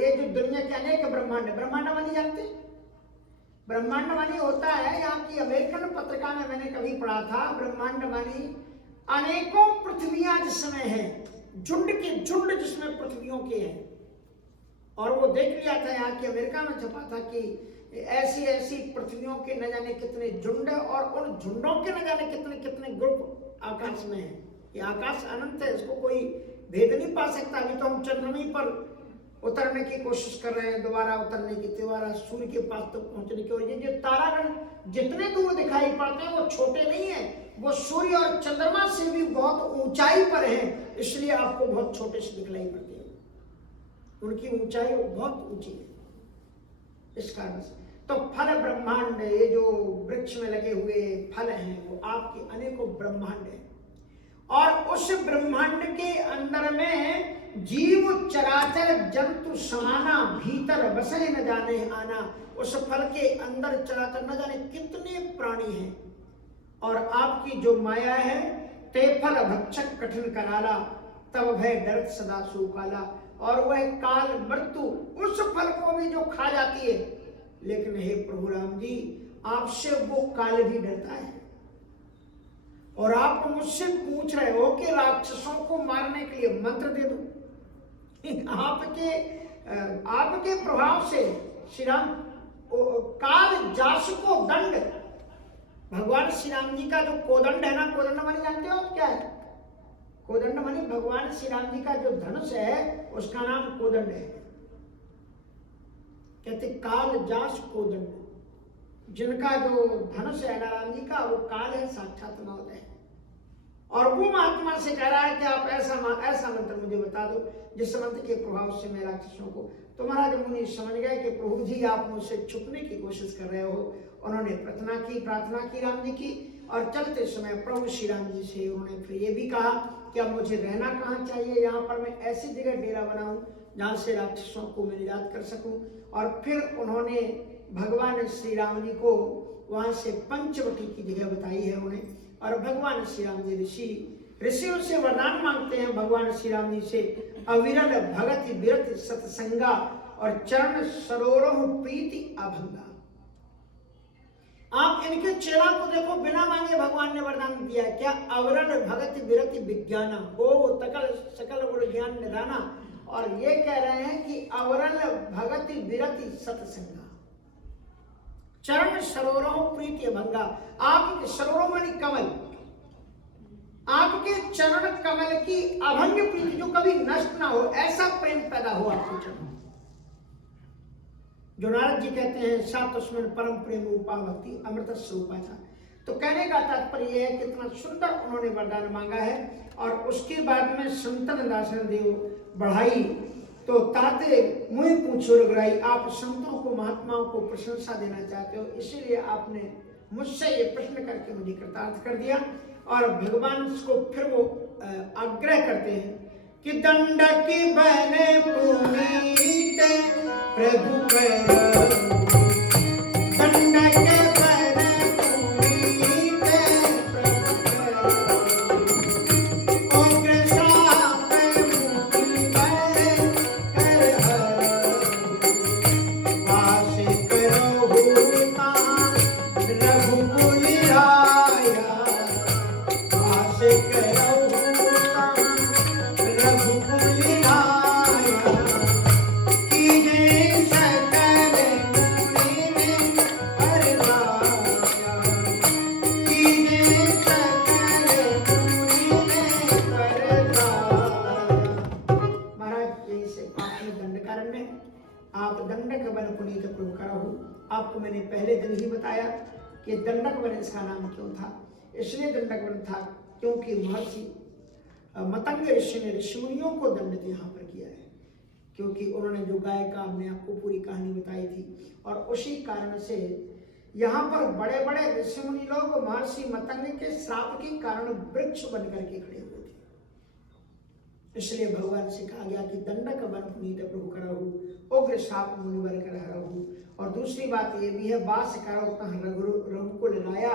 ये जो दुनिया के अनेक ब्रह्मांड है, ब्रह्मांडवाणी जानते हैं? ब्रह्मांडवाणी होता है, यहाँ की अमेरिकन पत्रिका में मैंने कभी पढ़ा था, ब्रह्मांडवाणी अनेकों पृथ्वियां जिसमें है, झुंड के झुंड जिसमें पृथ्वियों के हैं। और वो देख लिया था, यहाँ की अमेरिका में छपा था कि ऐसी ऐसी पृथ्वियों के न जाने कितने झुंड है और उन झुंडों के न जाने कितने कितने ग्रुप आकाश में है। ये आकाश अनंत है, इसको कोई भेद नहीं पा सकता। अभी तो हम चंद्रमा पर उतरने की कोशिश कर रहे हैं, दोबारा उतरने की, दोबारा सूर्य के पास तक पहुंचने की। और ये जो तारागण जितने दूर दिखाई पड़ते हैं वो छोटे नहीं है, वो सूर्य और चंद्रमा से भी बहुत ऊंचाई पर है, इसलिए आपको बहुत छोटे से दिखलाई पड़ते हैं। उनकी ऊंचाई बहुत ऊंची है इस कारण से। तो फल ब्रह्मांड, ये जो वृक्ष में लगे हुए फल हैं वो आपके अनेकों ब्रह्मांड हैं। और उस ब्रह्मांड के अंदर में जीव चराचर जंतु समाना, भीतर बसे न जाने आना। उस फल के अंदर चराचर न जाने कितने प्राणी हैं। और आपकी जो माया है, ते फल भक्षक कठिन कराला, तब भय डरत सदा सुकाला। और वह काल मृत्यु उस फल को भी जो खा जाती है, लेकिन हे प्रभु राम जी, आपसे वो काल भी डरता है। और आप मुझसे पूछ रहे हो कि राक्षसों को मारने के लिए मंत्र दे दो। आपके प्रभाव से श्री राम काल जास को दंड, भगवान श्री राम जी का जो कोदंड है ना, कोदंड माने जानते हो आप क्या है? कोदंड माने भगवान श्री राम जी का जो धनुष है उसका नाम कोदंड है। कहते काल जास कोदंड, जिनका जो धनुष है राम जी का वो काल है, साक्षात मौत है। और वो महात्मा से कह रहा है कि आप ऐसा मंत्र मुझे बता दो जिस मंत्र के प्रभाव से मैं राक्षसों को। तो महाराज मुनि समझ गए कि प्रभु जी आप मुझसे छुपने की कोशिश कर रहे हो। उन्होंने प्रार्थना की राम जी की। और चलते समय प्रभु श्री राम जी से उन्होंने फिर ये भी कहा कि अब मुझे रहना कहाँ चाहिए, यहाँ पर मैं ऐसी जगह डेरा बनाऊं जहाँ से राक्षसों को मैं निजात कर सकूं। और फिर उन्होंने भगवान श्री राम जी को वहाँ से पंचवटी की जगह बताई है उन्हें। और भगवान श्री राम जी ऋषियों से वरदान मांगते हैं भगवान श्री राम जी से, अविरल भगत विरत सत्संगा और चरण सरोरह प्रीति अभंगा। आप इनके चेला को देखो, बिना मांगे भगवान ने वरदान दिया क्या? अविरल भगत विरति विज्ञाना हो तकल सकल गुण ज्ञान निधाना। और ये कह रहे हैं कि अविरल भगत विरति सत्संगा, चरण सरोरह प्रीति अभंगा। आपके सरोरह मानी कमल, आपके चरण कमल की अभंग प्रीति जो कभी नष्ट ना हो, ऐसा प्रेम पैदा हो आपके चरण। जो नारद जी कहते हैं सातस्मिन परम प्रेम रूपा भक्ति अमृत स्वरूपा था। तो कहने का तात्पर्य यह है कितना सुंदर उन्होंने वरदान मांगा है। और उसके बाद में संतन दासन देव बढ़ाई तो ताते मुँह पूछो रघुराई। आप संतों को महात्माओं को प्रशंसा देना चाहते हो, इसीलिए आपने मुझसे ये प्रश्न करके मुझे कृतार्थ कर दिया। और भगवान को फिर वो आग्रह करते हैं कि दंडकी बने पुनीत प्रभु आपको मैंने पहले दिन ही बताया कि दंडक वन इसका नाम क्यों था। इसलिए दंडक वन था क्योंकि महर्षि मतंग ऋषि ने ऋषिमुनियों को दंडित यहाँ पर किया है, क्योंकि उन्होंने जो गाय का हमने आपको पूरी कहानी बताई थी। और उसी कारण से यहाँ पर बड़े बड़े ऋषिमुनि लोग महर्षि मतंग के श्राप के कारण वृक्ष बन करके खड़े हुए थे। इसलिए भगवान से कहा गया कि दंडक वन पुनीत प्रभु करहु, उग्र श्राप मुनिवर कर हरहु। और दूसरी बात ये भी है, बास करो रघुकुल लाया,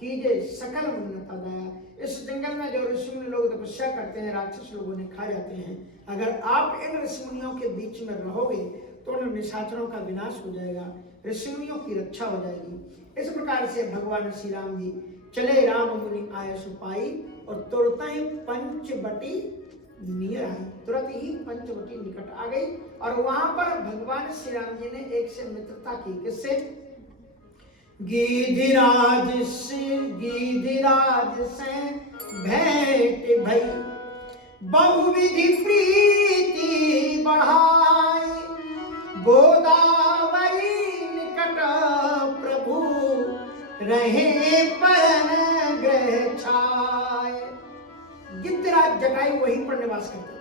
कीजे सकल उन्नता दया। इस जंगल में जो ऋषि मुनि लोग तपस्या करते हैं, राक्षस लोगों ने खा जाते हैं। अगर आप इन ऋषि मुनियों के बीच में रहोगे तो उन निशाचरों का विनाश हो जाएगा, ऋषि मुनियों की रक्षा हो जाएगी। इस प्रकार से भगवान श्री राम जी चले, राम मुनि आय सुपाई, और तुरंत ही पंचवटी नियर आई, तुरंत ही पंचवटी निकट आ गई। और वहां पर भगवान श्री राम जी ने एक से मित्रता की। किससे? गिरिराज से भेंट भई, बहुविधि प्रीति बढ़ाई, गोदावरी निकट प्रभु रहे परन ग्रह छाए। गिरिराज जटायु वहीं पर निवास करते थे।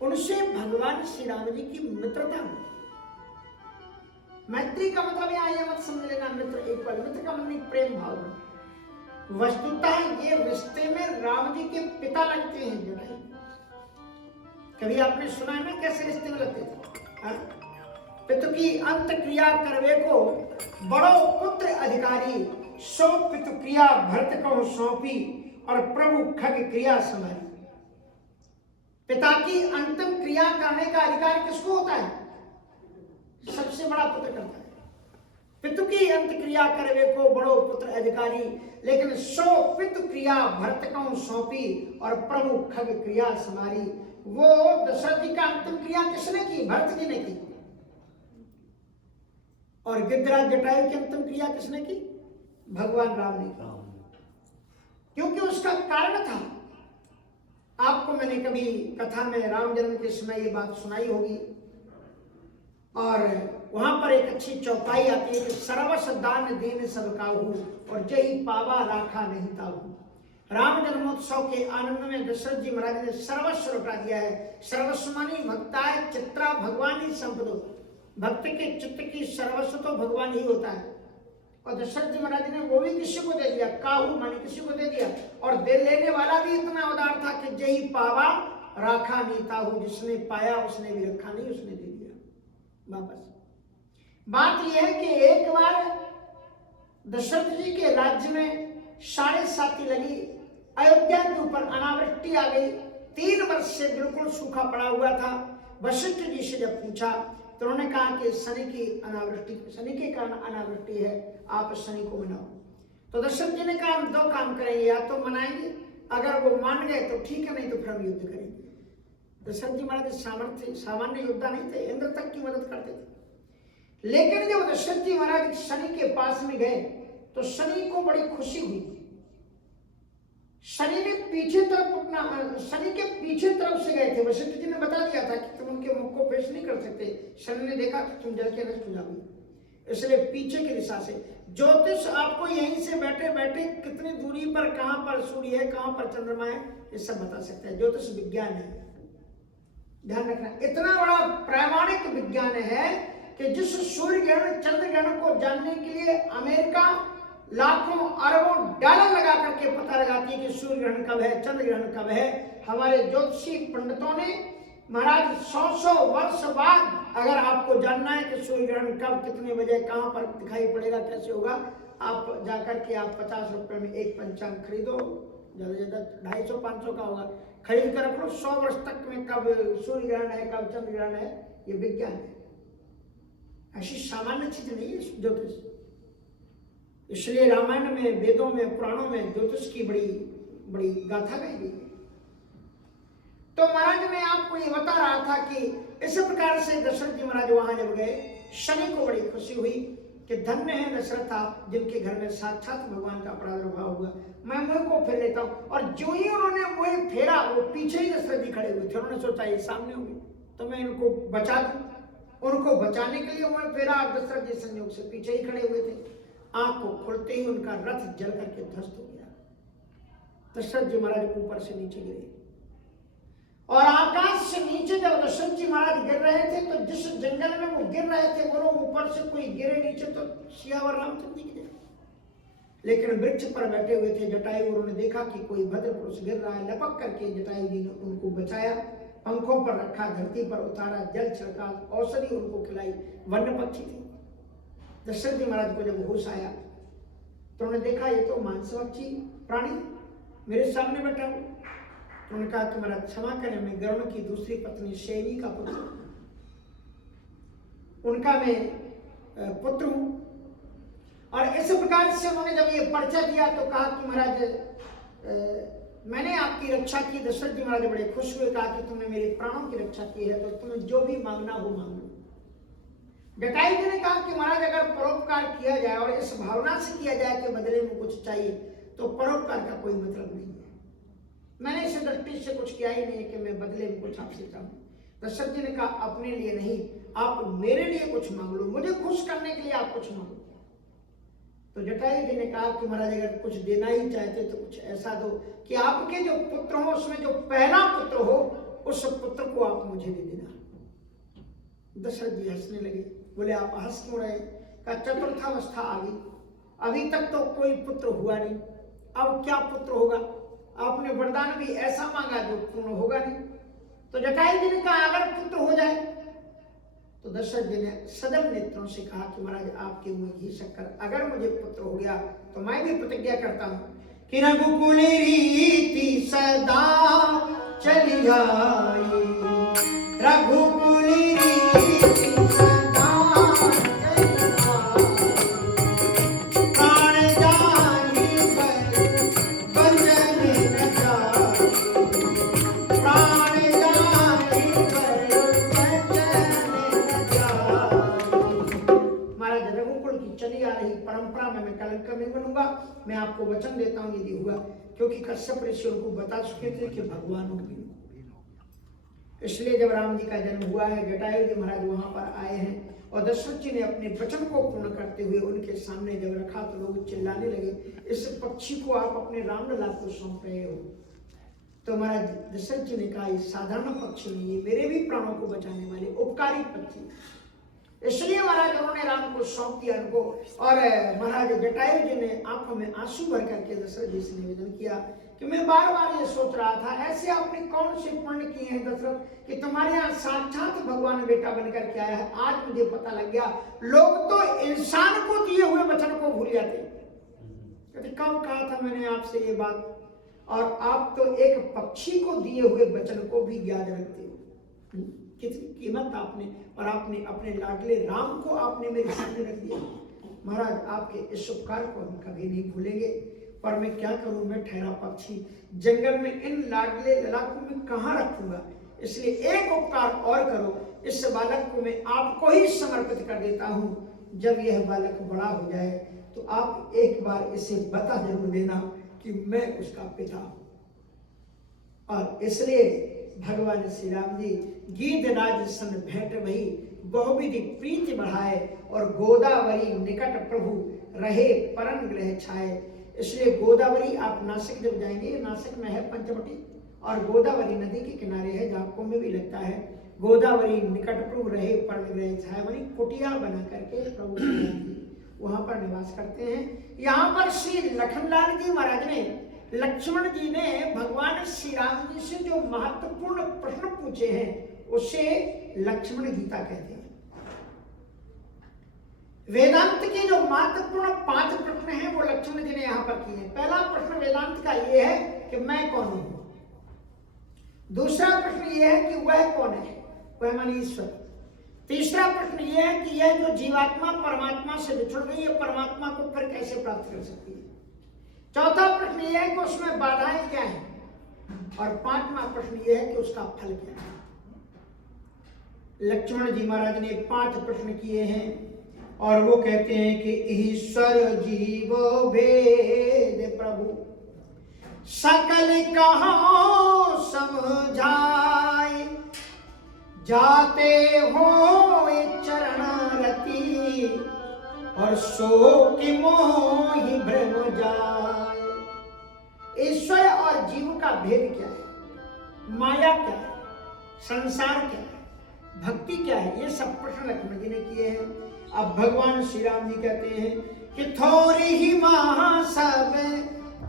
उनसे भगवान श्री राम जी की मित्रता हुई। मैत्री का मतलब यहाँ ये मत समझ लेना मित्र एक पल, मित्र का मतलब प्रेम भाव। वस्तुतः ये रिश्ते में राम जी के पिता लगते हैं जटायु। कभी आपने सुना है ना कैसे रिश्ते में लगते थे? पितु की अंत क्रिया करवे को बड़ो पुत्र अधिकारी, सो पितु क्रिया भरत को सौंपी, और प्रभु खग क्रिया संभाली। पिता की अंतिम क्रिया करने का अधिकार किसको होता है? सबसे बड़ा पुत्र करता है। पितु की अंत क्रिया करवे को बड़ो पुत्र अधिकारी, लेकिन सो पितु क्रिया भरत को सौंपी, और प्रभु खग क्रिया संभाली। वो दशरथ जी का अंतिम क्रिया किसने की? भरत जी ने की। और गिरिराज जटायु की अंतिम क्रिया किसने की? भगवान राम ने की। क्योंकि उसका कारण था। आपको मैंने कभी कथा में राम जन्म के समय ये बात सुनाई होगी, और वहां पर एक अच्छी चौपाई आती है कि सर्वस्व दान देन सब काहू, और जय पावा राखा नहीं ताहू। राम जन्मोत्सव के आनंद में दशरथ जी महाराज ने सर्वस्व लौटा दिया है। सर्वस्व मानी भक्ताय चित्रा भगवान ही संपदो। भक्त के चित्त की सर्वस्व तो भगवान ही होता है। और दशरथ जी महाराज ने वो भी किसी को दे दिया, काहू मानी किसी को दे दिया। और दे लेने वाला भी इतना उदार था कि जय पावा राखा नहीं ताहू, जिसने पाया उसने भी रखा नहीं, उसने दे दिया वापस। बात यह है कि एक बार दशरथ जी के राज्य में 7.5 लगी, अयोध्या के ऊपर अनावृष्टि आ गई। 3 वर्ष से बिल्कुल सूखा पड़ा हुआ था। वशिष्ठ जी से जब पूछा तो उन्होंने कहा कि शनि की अनावृष्टि, शनि के कारण अनावृष्टि है, आप शनि को मनाओ। तो दशरथ जी ने कहा हम 2 काम करेंगे, या तो मनाएंगे, अगर वो मान गए तो ठीक है, नहीं तो फिर हम युद्ध करेंगे। दशरथ जी महाराज सामान्य योद्धा नहीं थे, इंद्र तक की मदद करते थे। लेकिन जब दशरथ जी महाराज शनि के पास में गए तो शनि को बड़ी खुशी हुई। शनि ने पीछे तरफ अपना, शनि के पीछे तरफ से गए थे। वशिष्ठ जी ने बता दिया था कि तुम उनके मुख को पेश नहीं कर सकते। शनि ने देखा कि तुम जल के नष्ट हो जाओगे, इसलिए पीछे की दिशा से। ज्योतिष आपको यहीं से बैठे बैठे कितनी दूरी पर कहां पर सूर्य है, कहां पर चंद्रमा है, ये सब बता सकता है। ज्योतिष विज्ञान है, ध्यान रखना। इतना बड़ा प्रामाणिक विज्ञान है कि जिस सूर्य ग्रहण चंद्र ग्रहण को जानने के लिए अमेरिका लाखों अरबों डॉलर लगा करके पता लगाती है कि सूर्य ग्रहण कब है, चंद्र ग्रहण कब है। हमारे ज्योतिषी पंडितों ने महाराज 100 वर्ष बाद अगर आपको जानना है कि सूर्य ग्रहण कब, कितने बजे, कहां पर दिखाई पड़ेगा, कैसे होगा, आप जाकर के आप 50 रुपए में एक पंचांग खरीदो, ज्यादा से ज्यादा 250-500 का होगा, खरीद कर रख लो। 100 वर्ष तक में कब सूर्य ग्रहण है, कब चंद्र ग्रहण है, ये विज्ञान है। ऐसी सामान्य चीज नहीं है ज्योतिष। इसलिए रामायण में, वेदों में, पुराणों में ज्योतिष की बड़ी बड़ी गाथा गाई गई है। तो महाराज मैं आपको ये बता रहा था कि इस प्रकार से दशरथ जी महाराज वहां जब गए, शनि को बड़ी खुशी हुई कि धन्य है दशरथ आप, जिनके घर में साक्षात भगवान का प्रादुर्भाव हुआ। मैं मुंह को फेर लेता हूँ। और जो ही उन्होंने मुंह फेरा, वो पीछे ही दशरथ जी खड़े हुए थे। उन्होंने सोचा ये सामने होंगे तो मैं इनको बचा दूं। उनको बचाने के लिए मुंह फेरा, और दशरथ जी संयोग से पीछे ही खड़े हुए थे। आंख को खोलते ही उनका रथ जल करके ध्वस्त हो गया। दशरथ जी महाराज ऊपर से नीचे गिरे, और आकाश से नीचे जब दशरथ जी महाराज गिर रहे थे तो जिस जंगल में वो गिर रहे थे, बोलो ऊपर से कोई गिरे नीचे तो सियावर रामचंद्र जी गिरे। लेकिन वृक्ष पर बैठे हुए थे जटायु, उन्होंने देखा कि कोई भद्र पुरुष गिर रहा है। लपक करके जटायु जी ने उनको बचाया, पंखों पर रखा, धरती पर उतारा, जल छिड़का, औषधि उनको खिलाई। वन्य पक्षी थे। दशरथ जी महाराज को जब होश आया तो उन्होंने देखा ये तो मांसभक्षी प्राणी मेरे सामने बैठा हो। तो उन्होंने कहा कि महाराज क्षमा करें, मैं गरुड़ की दूसरी पत्नी शैनी का पुत्र, उनका मैं पुत्र हूं। और इस प्रकार से उन्होंने जब ये परिचय दिया तो कहा कि महाराज मैंने आपकी रक्षा की। दशरथ जी महाराज बड़े खुश हुए, कहा कि तुमने मेरे प्राणों की रक्षा की है तो तुम्हें जो भी मांगना हो मांग लो। जटायु जी ने कहा कि महाराज अगर परोपकार किया जाए और इस भावना से किया जाए कि बदले में कुछ चाहिए तो परोपकार का कोई मतलब नहीं है। मैंने इस दृष्टि से कुछ किया ही नहीं है कि मैं बदले में कुछ आपसे चाहूं। दशरथ जी ने कहा अपने लिए नहीं, आप मेरे लिए कुछ मांग लो, मुझे खुश करने के लिए आप कुछ मांगो। तो जटायु जी ने कहा कि महाराज अगर कुछ देना ही चाहते तो कुछ ऐसा दो कि आपके जो पुत्र हो उसमें जो पहला पुत्र हो उस पुत्र को आप मुझे दे देना। दशरथ जी हंसने लगे, बोले आप हंस क्यों रहे? का चतुर्थावस्था आ गई, अभी तक तो कोई पुत्र हुआ नहीं, अब क्या पुत्र होगा? आपने वरदान भी ऐसा मांगा जो पूर्ण होगा नहीं। तो जटायु जी ने कहा अगर पुत्र हो जाए तो दशरथ जी ने सदल नेत्रों से कहा कि महाराज आपके मुंह घी शक्कर, अगर मुझे पुत्र हो गया तो मैं भी प्रतिज्ञा करता हूं कि रघुकुल रीति सदा चली आई, रघुकुल रीति सदा चली आई, प्राण जाहि पर वचन न जाई, प्राण जाहि पर वचन न जाई। महाराज रघुकुल की चली आ रही परंपरा में मैं कलंक नहीं बनूंगा। मैं आपको वचन देता हूं यदि हुआ, क्योंकि कश्यप ऋषि उनको बता चुके थे कि भगवान होंगे। इसलिए जब राम जी का जन्म हुआ है, जटायु जी महाराज वहां पर आए हैं और दशरथ जी ने अपने वचन को पूर्ण करते हुए उनके सामने जब रखा तो लोग चिल्लाने लगे, इस पक्षी को आप अपने रामलला को सौंप रहे हो। तो महाराज दशरथ जी ने कहा ये साधारण पक्षी नहीं है, मेरे भी प्राणों को बचाने वाले उपकारी पक्षी। इसलिए महाराज उन्होंने राम को सौंप दिया उनको। और महाराज जटायु जी ने आंखों में आंसू भर करके दशरथ जी से निवेदन किया कि मैं बार बार ये सोच रहा था, ऐसे आपने कौन से पुण्य किए हैं दशरथ कि तुम्हारे यहाँ साक्षात भगवान बेटा बनकर के आया है। आज मुझे पता लग गया, लोग तो इंसान को दिए हुए वचन को भूल जाते। कहते कब कहा था मैंने आपसे ये बात, और आप तो एक पक्षी को दिए हुए वचन को भी याद रखते हो। कितनी कीमत आपने, और आपने अपने लाडले राम को आपने मेरे सामने रख दिया। महाराज आपके इस उपकार को हम कभी नहीं भूलेंगे। पर मैं क्या करूं, मैं ठहरा पक्षी, जंगल में इन लाडले ललाकों में कहां रखूंगा। इसलिए एक उपकार और करो, इस बालक को मैं आपको ही समर्पित कर देता हूं। जब यह बालक बड़ा हो जाए तो आप एक बार इसे बता जरूर देना कि मैं उसका पिता हूं। और इसलिए भगवान श्री राम जी गीधराज सन भेंट वही, बहुविधि प्रीति बढ़ाए, और गोदावरी निकट प्रभु रहे परन ग्रह छाए। इसलिए गोदावरी आप नासिक जब जाएंगे, नासिक में है पंचवटी, और गोदावरी नदी के किनारे है जहाँ कुंभ भी लगता है। गोदावरी निकट प्रभु रहे परन ग्रह छाए, मानी कुटिया बना करके प्रभु श्री राम जी वहां पर निवास करते हैं। यहाँ पर श्री लखनलाल जी महाराज ने, लक्ष्मण जी ने भगवान श्री राम जी से जो महत्वपूर्ण प्रश्न पूछे हैं उसे लक्ष्मण गीता कहते हैं। वेदांत के जो महत्वपूर्ण 5 प्रश्न हैं वो लक्ष्मण जी ने यहाँ पर किए हैं। पहला प्रश्न वेदांत का ये है कि मैं कौन हूं। दूसरा प्रश्न ये है कि वह कौन है, वह मानी ईश्वर। तीसरा प्रश्न ये है कि यह जो जीवात्मा परमात्मा से बिछुड़ गई है, परमात्मा को फिर कैसे प्राप्त कर सकती है। चौथा प्रश्न यह है कि उसमें बाधाएं क्या हैं, और 5वां प्रश्न यह है कि उसका फल क्या है। लक्ष्मण जी महाराज ने 5 प्रश्न किए हैं और वो कहते हैं कि ईश्वर जीव भेद प्रभु सकल कहां समझाए, जाते हो चरण रति और सो कि मोहि भ्रम जाए। ईश्वर और जीव का भेद क्या है, माया क्या है, संसार क्या है, भक्ति क्या है, ये सब प्रश्न लक्ष्मण जी ने किए हैं। अब भगवान श्री राम जी कहते हैं कि थोड़ी ही महा सब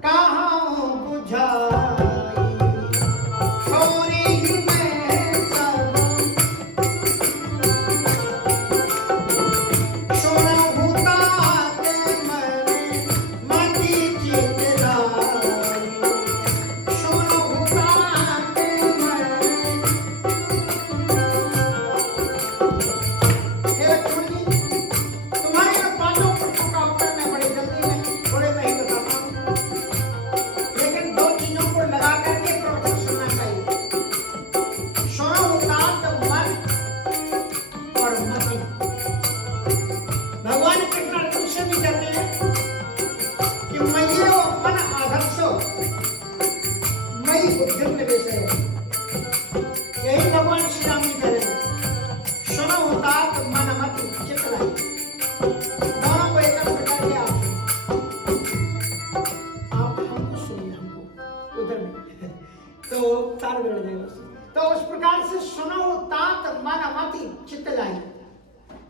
कहां बुझाई, थोड़ी ही मैं सब सुनहु तात मन चितलाई।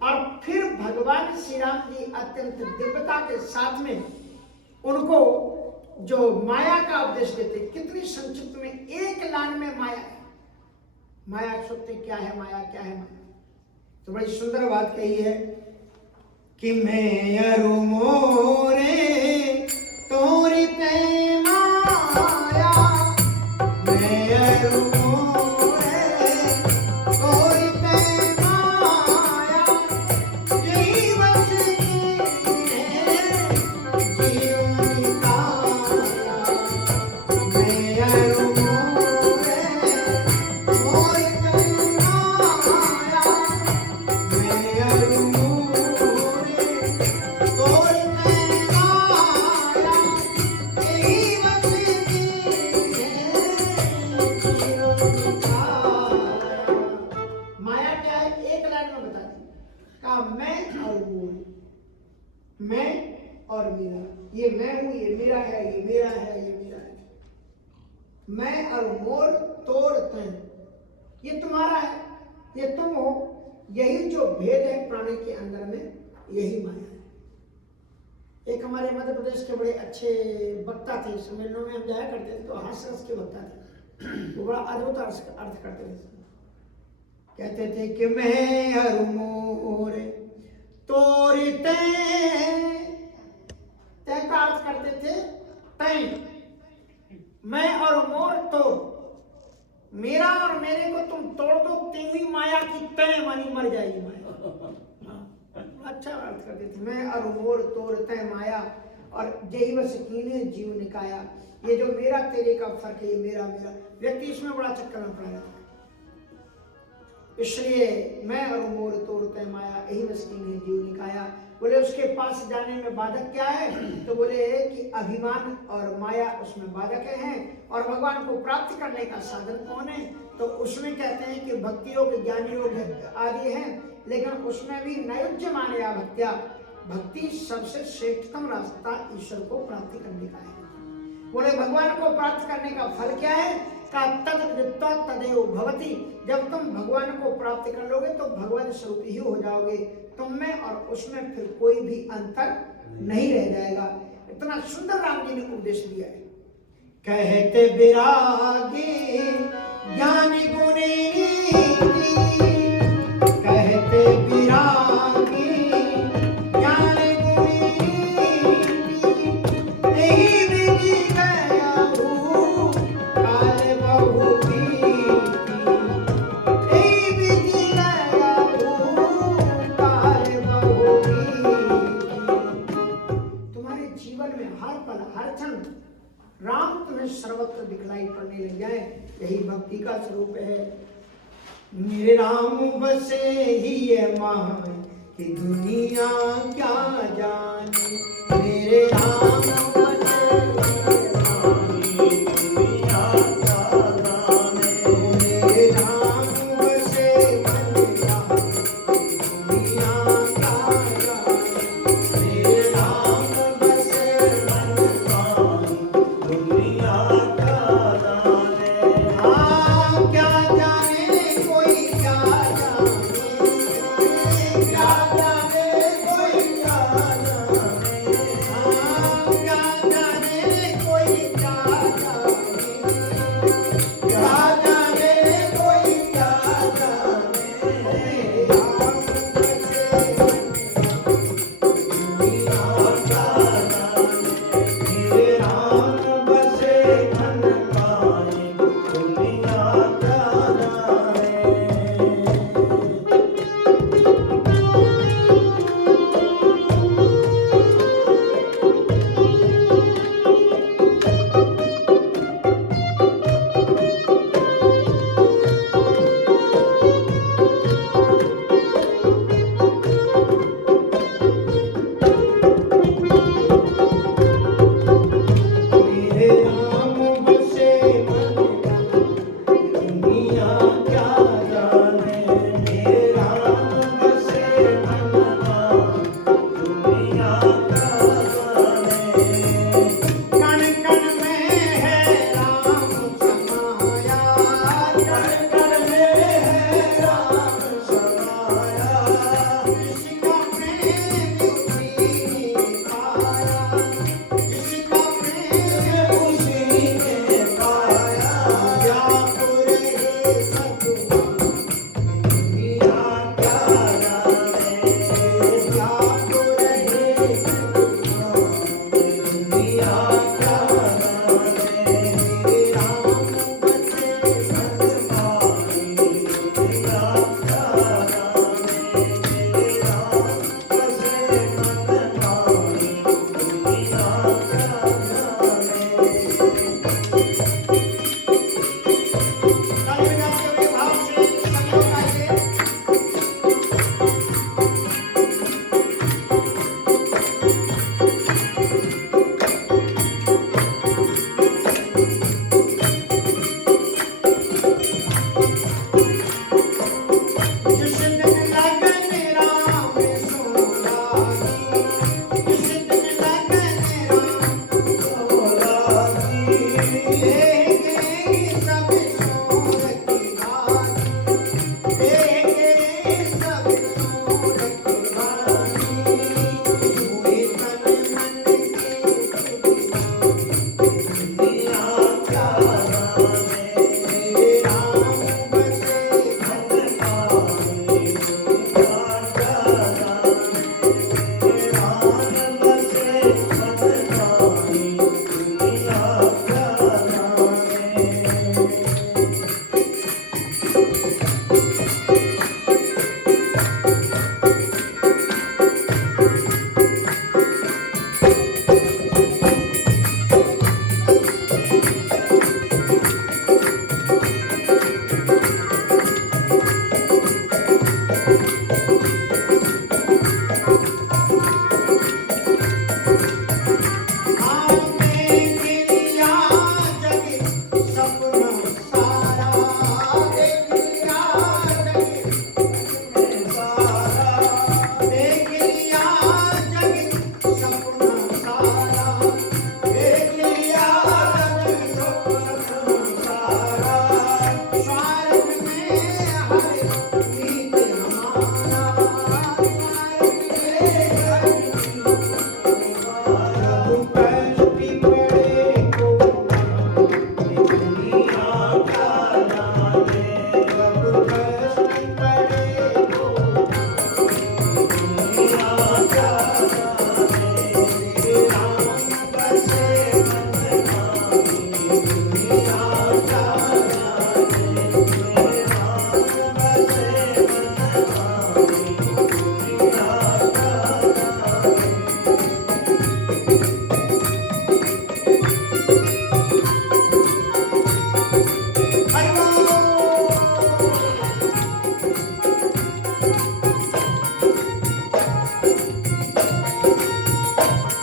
और फिर भगवान श्री राम जी अत्यंत दिव्यता के साथ में उनको जो माया का उपदेश देते। कितनी संक्षिप्त में, एक लाइन में माया है। माया सत्य क्या है, माया क्या है। माया तो बड़ी सुंदर बात कही है कि मैं अरु मोरे तोरी ते माया, मैं अरु मोरे तोरी ते माया, जीवस जीवन काया, मैं अरु मोरे तोरी ते माया, मैं अरु मोरे तोरी ते माया, जीवस माया क्या है, एक लाइन में बता दी। कहा मैं और वो, मैं और मेरा, ये मैं हूं, ये मेरा है, ये मेरा है, ये मेरा है। मैं और मोर तोड़ तैं, ये तुम्हारा है, ये तुम हो। यही जो भेद है प्राणी के अंदर में, यही माया है। एक हमारे मध्य प्रदेश के बड़े अच्छे वक्ता थे, सम्मेलनों में हम जाया करते थे, तो हास्य रस के वक्ता थे। वो बड़ा अद्भुत अर्थ करते थे। कहते थे कि मैं हर मोर तोरी तै का अर्थ करते थे तै। मैं और मोर तोड़, मेरा और मेरे को तुम तोड़ दो, तेरी माया की तै मानी मर जाएगी माया। अच्छा अर्थ करते थे। मैं और मोर तोड़ तै माया, और जही वस कीने जीव निकाया। ये जो मेरा तेरे का फर्क है, ये मेरा मेरा, व्यक्ति इसमें बड़ा चक्कर में पड़ा रहता है। इसलिए मैं और मोर तोड़ तै माया, यही वस कीने जीव निकाया। बोले उसके पास जाने में बाधक क्या है, तो बोले कि अभिमान और माया उसमें बाधक हैं। और भगवान को प्राप्त करने का साधन कौन है, तो उसमें कहते हैं कि भक्ति योग, ज्ञान योग आदि हैं, लेकिन उसमें भी नयुज्य माने या भक्त्या, भक्ति सबसे श्रेष्ठतम रास्ता ईश्वर को प्राप्ति करने का है। बोले भगवान को प्राप्त करने का फल क्या है, का तद विद्या तदेव भवति। जब तुम भगवान को प्राप्त कर लोगे तो भगवान स्वरूप ही हो जाओगे, तुम में और उसमें फिर कोई भी अंतर नहीं रह जाएगा। इतना सुंदर राम जी ने उपदेश दिया है। कहते विरागी ज्ञानी गुणी नीति, कहते विरागी ज्ञानी गुणी नीति, यही विधि गया हूँ काल बहु बीती, यही विधि गया हूँ काल बहु बीती। तुम्हारे जीवन में हर पल हर क्षण राम तुम्हें सर्वत्र दिखलाई पड़ने लग जाए, यही भक्ति का स्वरूप है। मेरे राम बसे ही ये मान कि दुनिया क्या जाने, मेरे राम बसे ही ये मान कि दुनिया क्या जाने, मेरे राम बसे मन जाने कि दुनिया क्या जाने, मेरे राम बसे मन जाने दुनिया क्या जाने। हाँ क्या जाने कोई क्या जाने, क्या जाने कोई क्या जाने, हाँ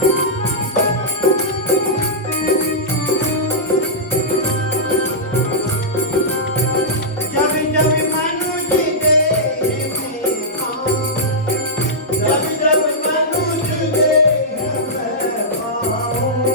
है।